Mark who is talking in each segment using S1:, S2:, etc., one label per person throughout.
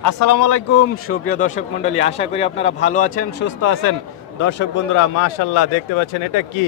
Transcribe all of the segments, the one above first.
S1: আসসালামু আলাইকুম সুপ্রিয় দর্শক মণ্ডলী, আশা করি আপনারা ভালো আছেন, সুস্থ আছেন। দর্শক বন্ধুরা, মাশাআল্লাহ দেখতে পাচ্ছেন এটা কি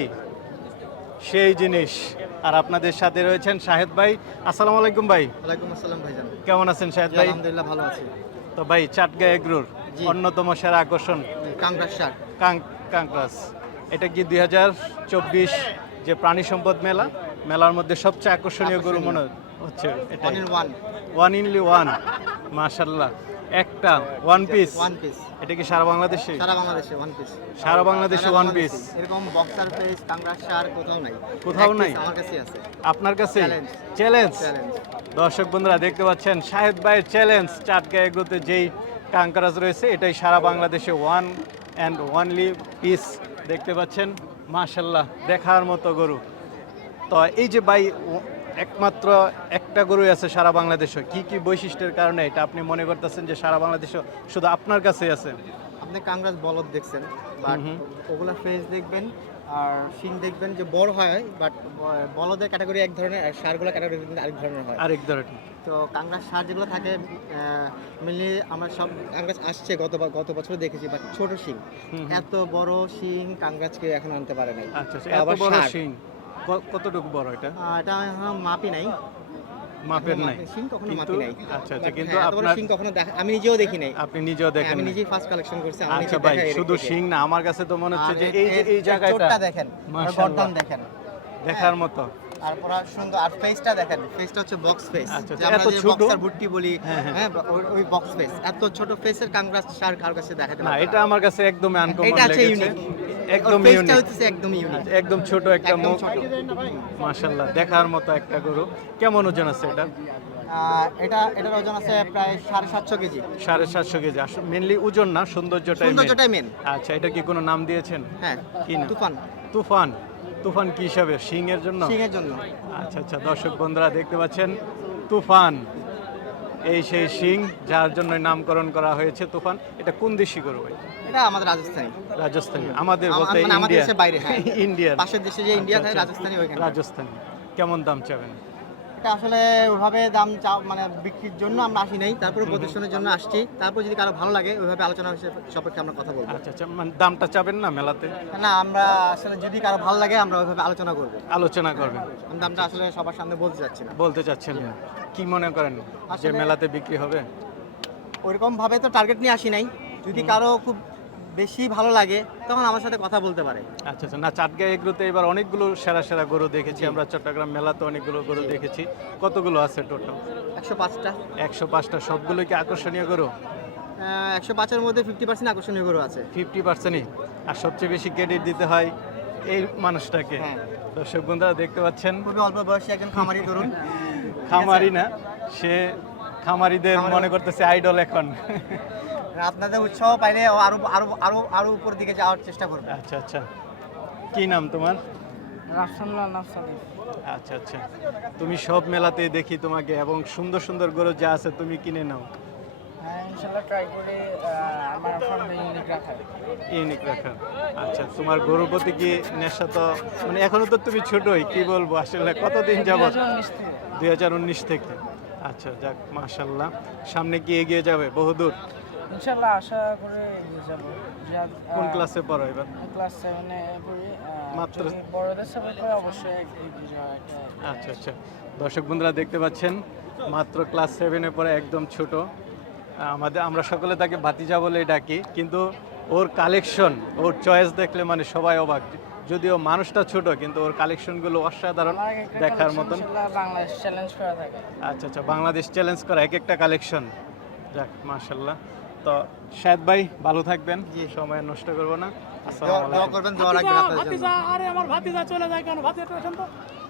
S1: সেই জিনিস। আর আপনাদের সাথে রয়েছেন শাহেদ ভাই। আসসালামু আলাইকুম ভাই।
S2: ওয়ালাইকুম আসসালাম ভাইজান।
S1: কেমন আছেন শাহেদ
S2: জি,
S1: ভাই?
S2: আলহামদুলিল্লাহ ভালো আছি।
S1: তো ভাই, চাটগাঁও এগ্রোর
S2: জি।
S1: অন্যতম সেরা আকর্ষণ
S2: কাংড়ার শাক।
S1: কাংক্রাস, এটা কি 2024 যে প্রাণী সম্পদ মেলার মধ্যে সবচেয়ে আকর্ষণীয় গরু মনে হচ্ছে? এটা
S2: one in one.
S1: One only one, মাশাআল্লাহ। একটা ওয়ান পিস।
S2: One piece.
S1: এটা কি সারা বাংলাদেশে?
S2: সারা বাংলাদেশে ওয়ান পিস।
S1: সারা বাংলাদেশে ওয়ান পিস।
S2: এরকম বক্সার পেস কাংড়ার শাক কোথাও নাই।
S1: কোথাও নাই?
S2: আমার কাছেই আছে।
S1: আপনার কাছে?
S2: চ্যালেঞ্জ।
S1: চ্যালেঞ্জ।
S2: চ্যালেঞ্জ।
S1: দর্শক বন্ধুরা দেখতে পাচ্ছেন শাহেদ ভাইয়ের চ্যালেঞ্জ। চাটগাঁও এগ্রোতে যেই কাঙ্কারাজ রয়েছে এটাই সারা বাংলাদেশে ওয়ান অ্যান্ড ওয়ানলি পিস দেখতে পাচ্ছেন। মাশাআল্লাহ, দেখার মতো গরু। তো এই যে ভাই, একমাত্র একটা গরুই আছে সারা বাংলাদেশে, কি কি বৈশিষ্ট্যের কারণে এটা আপনি মনে করতেছেন যে সারা বাংলাদেশে শুধু আপনার কাছেই আছে?
S2: আপনি কাংড়ার বলদ দেখছেন, বাট
S1: হুম।
S2: ওগুলা ফেস দেখবেন আর শিং দেখবেন যে বড় হয়, বাট বলদের ক্যাটাগরি এক ধরনের আর ষাঁড়গুলো ক্যাটাগরি কিন্তু আরেক ধরনের হয়।
S1: আরেক ধরনের।
S2: তো কাংড়ার ষাঁড় যেগুলো থাকে মেনলি আমরা সব কাংড়াচ আসছে গত বছর দেখেছি, বাট ছোট শিং। এত বড় শিং কাংড়াচকে এখন আনতে পারে নাই।
S1: আচ্ছা আচ্ছা,
S2: আবার
S1: এত বড়
S2: ষাঁড়।
S1: শিং কতটুকু বড় এটা?
S2: এটা মাপি নাই।
S1: মাপের নাই
S2: শিং কখনো
S1: কিন্তু?
S2: মাপি নাই।
S1: আচ্ছা আচ্ছা,
S2: But
S1: কিন্তু
S2: হ্যাঁ, এত বড়
S1: আপনার
S2: শিং কখনো আমি নিজেও দেখি নাই।
S1: আপনি নিজেও দেখেন
S2: আমি
S1: নাই।
S2: নিজেই ফার্স্ট কালেকশন করছি। আমার
S1: আচ্ছা
S2: নিচে
S1: ভাই,
S2: দেখা
S1: শুধু
S2: এরকম।
S1: শিং না, আমার কাছে তো মনে হচ্ছে
S2: আর
S1: যে এই জায়গাটা
S2: চোটটা দেখেন, আর
S1: মাশাআল্লাহ,
S2: গর্দান দেখেন,
S1: দেখার মতো।
S2: তারপর আর সুন্দর, আর ফেসটা দেখেন। ফেসটা হচ্ছে বক্স ফেস,
S1: আচ্ছা,
S2: যে আমরা
S1: এত
S2: যে
S1: ছোট?
S2: বক্সার ভুট্টি বলি।
S1: হ্যাঁ, হ্যাঁ।
S2: হ্যাঁ, ওই বক্স ফেস এত ছোট ফেসের কাংড়া শার্ক কার কাছে দেখাতে
S1: না,
S2: পারবে
S1: এটা আমার কাছে একদম আনকমন
S2: এটা আছে
S1: লেগেছে।
S2: ইউনিক।
S1: একদম
S2: ফেসটা
S1: ইউনিক,
S2: হচ্ছে একদম ইউনিক।
S1: একদম ছোট একটা
S2: একদম
S1: মুখ।
S2: ছোট।
S1: মাশাআল্লাহ, দেখার মতো একটা গরু। কেমন ওজন আছে এটা?
S2: এটার ওজন আছে প্রায় 750 কেজি।
S1: 750 কেজি। আসলে মেনলি ওজন না, সৌন্দর্যটাই main।
S2: সৌন্দর্যটাই মেন।
S1: আচ্ছা, এটা কি কোনো নাম দিয়েছেন?
S2: হ্যাঁ,
S1: কি নাম?
S2: তুফান।
S1: তুফান। তুফান কি হিসাবে? শিং এর জন্য?
S2: সিংহের জন্য।
S1: আচ্ছা আচ্ছা, দর্শক বন্ধুরা দেখতে পাচ্ছেন তুফান, এই সেই সিং যার জন্য নামকরণ করা হয়েছে তুফান। এটা কোন দেশি গরু ভাই?
S2: এটা আমাদের রাজস্থানী।
S1: রাজস্থানী? আমাদের বলতে
S2: মানে আমাদের
S1: ইন্ডিয়া?
S2: দেশের বাইরে, হ্যাঁ।
S1: ইন্ডিয়ান?
S2: পাশের দেশে যে ইন্ডিয়া থাকে,
S1: আচ্ছা,
S2: রাজস্থানী ওইখানে।
S1: রাজস্থানী। কেমন দাম চাবেন?
S2: এটা আসলে ওইভাবে দাম মানে বিক্রির জন্য আমরা আসি নাই, তারপরে প্রদর্শনের জন্য আসছি। তারপর যদি কারো ভালো লাগে ওইভাবে আলোচনা সাপেক্ষে আমরা কথা বলবো।
S1: আচ্ছা আচ্ছা, মানে দামটা চাবেন না মেলাতে?
S2: না, আমরা আসলে যদি কারো ভালো লাগে আমরা ওইভাবে আলোচনা করবো।
S1: আলোচনা করবেন?
S2: আমি দামটা আসলে সবার সামনে বলতে চাচ্ছি না।
S1: বলতে চাচ্ছেন না? কি মনে করেন যে
S2: আসলে-
S1: মেলাতে বিক্রি হবে?
S2: ওইরকম ভাবে তো টার্গেট নিয়ে আসি নাই। যদি কারো খুব বেশি ভালো লাগে তখন আমার সাথে কথা বলতে পারে।
S1: আচ্ছা আচ্ছা, না চাটগাঁও এগ্রোতে এবার অনেকগুলো সেরা সেরা গরু দেখেছি আমরা। চট্টগ্রাম মেলাতে অনেকগুলো গরু দেখেছি। কতগুলো আছে টোটাল?
S2: 105টা।
S1: 105টা। সবগুলো কি আকর্ষণীয় গরু?
S2: 105-এর মধ্যে 50% আকর্ষণীয় গরু আছে।
S1: 50%ই? আর সবচেয়ে বেশি ক্রেডিট দিতে হয় এই মানুষটাকে।
S2: হ্যাঁ।
S1: দর্শক বন্ধুরা দেখতে পাচ্ছেন,
S2: খুবই অল্প বয়সী একজন খামারি তরুণ।
S1: খামারি না, সে খামারিদের মনে করতেছে আইডল এখন।
S2: আপনাদের উৎসাহ পাইলে ও আরো আরো আরো আরো উপর দিকে যাওয়ার চেষ্টা করবে।
S1: আচ্ছা আচ্ছা, কি নাম তোমার?
S2: রাফসানুল্লাহ নাফসানি।
S1: আচ্ছা আচ্ছা, তুমি সব মেলাতেই দেখি তোমাকে, এবং সুন্দর সুন্দর গরু যা আছে তুমি কিনে নাও।
S2: হ্যাঁ, ইনশাআল্লাহ ট্রাই করে আমার ফার্মে ইউনিক রাখার।
S1: ইউনিক রাখার। আচ্ছা, তোমার গরুর প্রতি কি নেশা? তো মানে এখনো তো তুমি ছোটই, কি বলবো আসলে, কতদিন যাবত? 2019 থেকে। আচ্ছা, যাক মাশাআল্লাহ। সামনে কি এগিয়ে যাবে বহুদূর?
S2: ইনশাআল্লাহ আশা করে এগিয়ে যাব।
S1: কোন ক্লাসে পড়ো এবার?
S2: ক্লাস 7 এ পড়ি।
S1: মাত্র?
S2: যদি বড়দের সাথে পড়ে অবশ্যই এগিয়ে যাওয়া একটা।
S1: আচ্ছা আচ্ছা, দর্শক বন্ধুরা দেখতে পাচ্ছেন মাত্র ক্লাস 7-এ পড়ে, একদম ছোট। আমরা সকলে তাকে ভাতিজা বলে ডাকি, কিন্তু ওর কালেকশন, ওর চয়েস দেখলে মানে সবাই অবাক। যদিও মানুষটা ছোট, কিন্তু ওর কালেকশনগুলো অসাধারণ, দেখার মতন।
S2: বাংলাদেশ চ্যালেঞ্জ করা থাকে।
S1: আচ্ছা আচ্ছা, বাংলাদেশ চ্যালেঞ্জ করা এক একটা কালেকশন। যাক মাশাআল্লাহ। তো শাহেদ ভাই ভালো থাকবেন, সময় নষ্ট করবো না। আসসালামু আলাইকুম।
S2: দোয়া করবেন, দোয়া রাখবেন আপনাদের জন্য।
S3: ভাতিজা, আরে আমার ভাতিজা চলে যায় কেন? ভাতিজা